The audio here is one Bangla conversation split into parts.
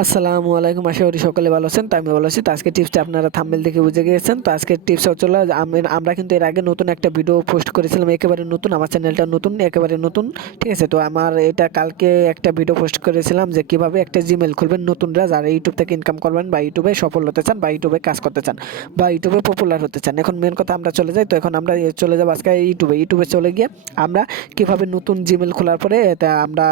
আসসালামু আলাইকুম, আশা করি সকলে ভালো আছেন। তো আমি ভালো আছি। তো আজকে টিপসটা আপনারা থাম্বনেল দেখে বুঝে গিয়েছেন। তো আজকের টিপস হচ্ছে আমরা কিন্তু এর আগে নতুন একটা ভিডিও পোস্ট করেছিলাম, একেবারে নতুন। আমার চ্যানেলটা নতুন, একেবারে নতুন, ঠিক আছে। তো আমার এটা কালকে একটা ভিডিও পোস্ট করেছিলাম যে কিভাবে একটা জিমেল খুলবেন নতুনরা, যারা ইউটিউব থেকে ইনকাম করবেন বা ইউটিউবে সফল হতে চান বা ইউটিউবে কাজ করতে চান বা ইউটিউবে পপুলার হতে চান। এখন মেন কথা আমরা চলে যাই। তো এখন আমরা চলে যাবো আজকে ইউটিউবে চলে গিয়ে আমরা কিভাবে নতুন জিমেল খোলার পরে আমরা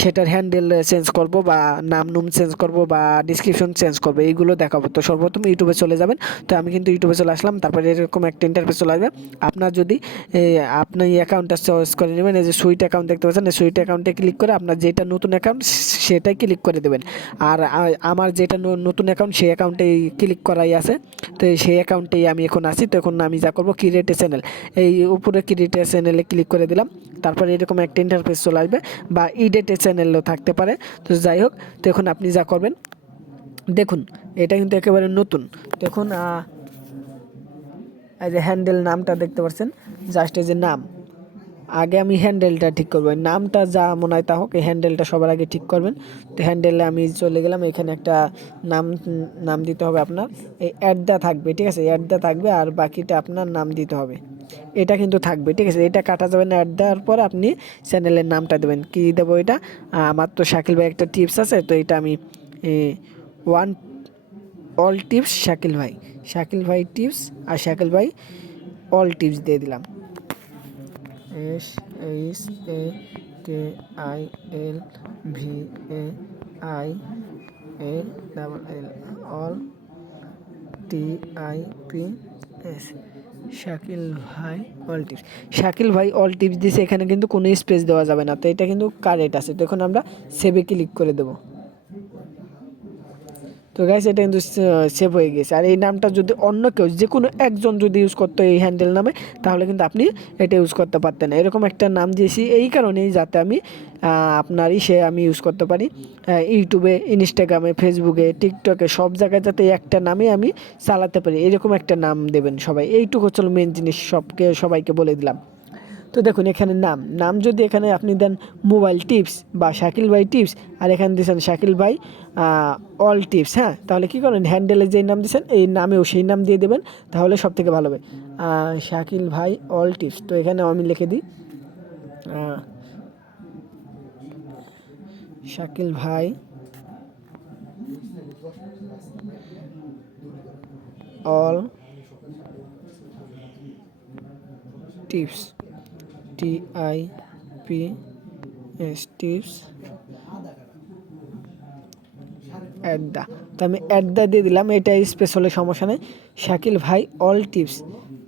সেটার হ্যান্ডেল চেঞ্জ করব বা নাম চেঞ্জ করব বা ডিসক্রিপশন চেঞ্জ করব, এইগুলো দেখাবো। তো সর্বপ্রথম ইউটিউবে চলে যাবেন। তো আমি কিন্তু ইউটিউবে চলে আসলাম। তারপরে এরকম একটা ইন্টারফেস চলে আসবে। আপনার যদি আপনি এই অ্যাকাউন্টটা চয়েস করে নেবেন, এই যে সুইট অ্যাকাউন্ট দেখতে পাচ্ছেন, এই সুইট অ্যাকাউন্টে ক্লিক করে আপনার যেটা নতুন অ্যাকাউন্ট সেটাই ক্লিক করে দেবেন। আর আমার যেটা নতুন অ্যাকাউন্ট সেই অ্যাকাউন্টেই ক্লিক করাই আছে। তো সেই অ্যাকাউন্টেই আমি এখন আছি। তো এখন আমি যা করবো, ক্রিয়েট এ চ্যানেল, এই উপরে ক্রিয়েট এ চ্যানেলে ক্লিক করে দিলাম। তারপরে এরকম একটা ইন্টারফেস চলে আসবে বা এডিট এ চ্যানেলও থাকতে পারে। তো যাই হোক, তো এখন আপনি যা করবেন, দেখুন এটা কিন্তু একেবারে নতুন। দেখুন এই যে হ্যান্ডেল নামটা দেখতে পাচ্ছেন, জাস্ট এই যে নাম। আগে আমি হ্যান্ডেলটা ঠিক করবো, নামটা যা মনে হয় তা হোক, এই হ্যান্ডেলটা সবার আগে ঠিক করবেন। তো হ্যান্ডেলে আমি চলে গেলাম, এখানে একটা নাম নাম দিতে হবে আপনার। এই অ্যাডটা থাকবে, ঠিক আছে, অ্যাডটা থাকবে আর বাকিটা আপনার নাম দিতে হবে। এটা কিন্তু থাকবে, ঠিক আছে, এটা কাটা যাবে না। অ্যাড দেওয়ার পর আপনি চ্যানেলের নামটা দেবেন। কি দেবো এটা? আমার তো শাকিল ভাই একটা টিপস আছে, তো এটা আমি ওয়ান অল টিপস শাকিল ভাই টিপস আর শাকিল ভাই অল টিপস দিয়ে দিলাম। SHAKILVAIL অল TIPS শাকিল ভাই অল টিপস দিছে। এখানে কিন্তু কোনো স্পেস দেওয়া যাবে না। তো এটা কিন্তু কারেক্ট আছে। তো এখন আমরা সেভে ক্লিক করে দেবো। তো গাইস, এটা কিন্তু সেভ হয়ে গেছে। আর এই নামটা যদি অন্য কেউ, যে কোনো একজন যদি ইউজ করতো এই হ্যান্ডেল নামে, তাহলে কিন্তু আপনি এটা ইউজ করতে পারতেন না। এরকম একটা নাম দিয়েছি এই কারণেই, যাতে আমি আমি ইউজ করতে পারি ইউটিউবে, ইনস্টাগ্রামে, ফেসবুকে, টিকটকে, সব জায়গায় যাতে একটা নামে আমি চালাতে পারি। এরকম একটা নাম দেবেন সবাই। এইটুকু হচ্ছে মেন জিনিস, সবাইকে বলে দিলাম। তো দেখুন এখানে নাম যদি এখানে আপনি দেন মোবাইল টিপস বা শাকিল ভাই টিপস, আর এখানে দিয়েছেন শাকিল ভাই অল টিপস, হ্যাঁ, তাহলে কী করেন, হ্যান্ডেলে যেই নাম দিয়েছেন এই নামেও সেই নাম দিয়ে দেবেন, তাহলে সব থেকে ভালো হবে। শাকিল ভাই অল টিপস। তো এখানে আমি লিখে দিই শাকিল ভাই অল টিপস, টিপস অ্যাডদা। তো আমি অ্যাডদা দিয়ে দিলাম, এটা স্পেস হলে সমস্যা নেই। শাকিল ভাই অল টিপস।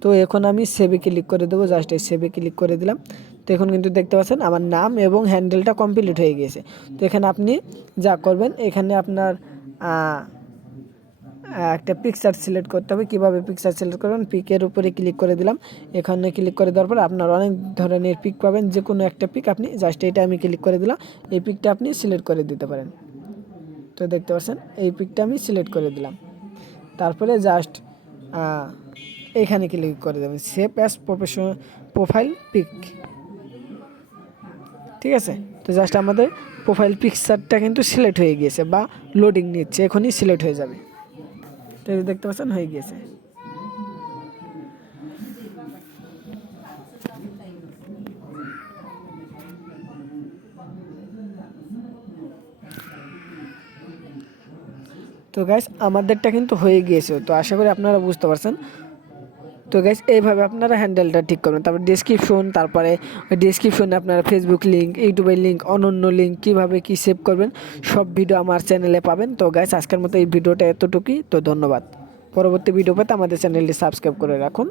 তো এখন আমি সেভে ক্লিক করে দেবো, জাস্ট এই সেভে ক্লিক করে দিলাম। তো এখন কিন্তু দেখতে পাচ্ছেন আমার নাম এবং হ্যান্ডেলটা কমপ্লিট হয়ে গিয়েছে। তো এখানে আপনি যা করবেন, এখানে আপনার একটা পিকচার সিলেক্ট করতে হবে। কীভাবে পিকচার সিলেক্ট করবেন, পিকের উপরে ক্লিক করে দিলাম। এখানে ক্লিক করে দেওয়ার পর আপনার অনেক ধরনের পিক পাবেন, যে কোনো একটা পিক আপনি জাস্ট এটা আমি ক্লিক করে দিলাম, এই পিকটা আপনি সিলেক্ট করে দিতে পারেন। তো দেখতে পাচ্ছেন এই পিকটা আমি সিলেক্ট করে দিলাম। তারপরে জাস্ট এখানে ক্লিক করে দেবেন সেভ অ্যাজ প্রোফাইল পিক, ঠিক আছে। তো জাস্ট আমাদের প্রোফাইল পিকচারটা কিন্তু সিলেক্ট হয়ে গিয়েছে বা লোডিং নিচ্ছে, এখনই সিলেক্ট হয়ে যাবে। তো দেখতে পাচ্ছেন হয়ে গিয়েছে। তো গাইস, আমাদেরটা কিন্তু হয়ে গিয়েছে। তো আশা করি আপনারা বুঝতে পারছেন। তো গাইস, এইভাবে আপনারা হ্যান্ডেলটা ঠিক করবেন। তারপর ডিসক্রিপশনে আপনারা ফেসবুক লিঙ্ক, ইউটিউবের লিঙ্ক, অনন্য লিঙ্ক, কীভাবে কী সেভ করবেন, সব ভিডিও আমার চ্যানেলে পাবেন। তো গাইস, আজকের মতো এই ভিডিওটা এতটুকুই। তো ধন্যবাদ। পরবর্তী ভিডিও পেতে আমাদের চ্যানেলটি সাবস্ক্রাইব করে রাখুন।